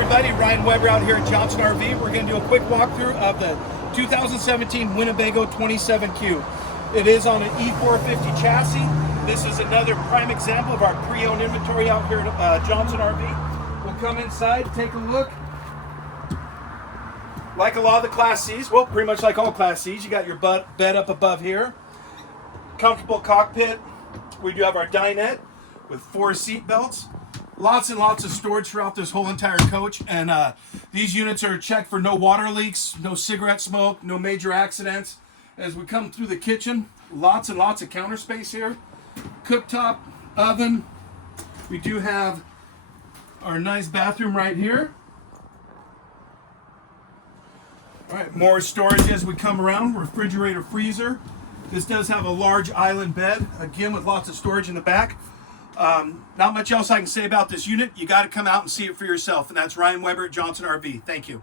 everybody, Ryan Weber out here at Johnson RV. We're going to do a quick walkthrough of the 2017 Winnebago 27Q. It is on an E450 chassis. This is another prime example of our pre-owned inventory out here at Johnson RV. We'll come inside, take a look. Like a lot of the Class C's, well, pretty much like all Class C's, you got your bed up above here. Comfortable cockpit. We do have our dinette with 4 seat belts. Lots and lots of storage throughout this whole entire coach, and these units are checked for no water leaks, no cigarette smoke, no major accidents. As we come through the kitchen, lots and lots of counter space here. Cooktop, oven. We do have our nice bathroom right here. All right, more storage as we come around. Refrigerator, freezer. This does have a large island bed, again with lots of storage in the back. Not much else I can say about this unit. You got to come out and see it for yourself. And that's Ryan Weber at Johnson RV. Thank you.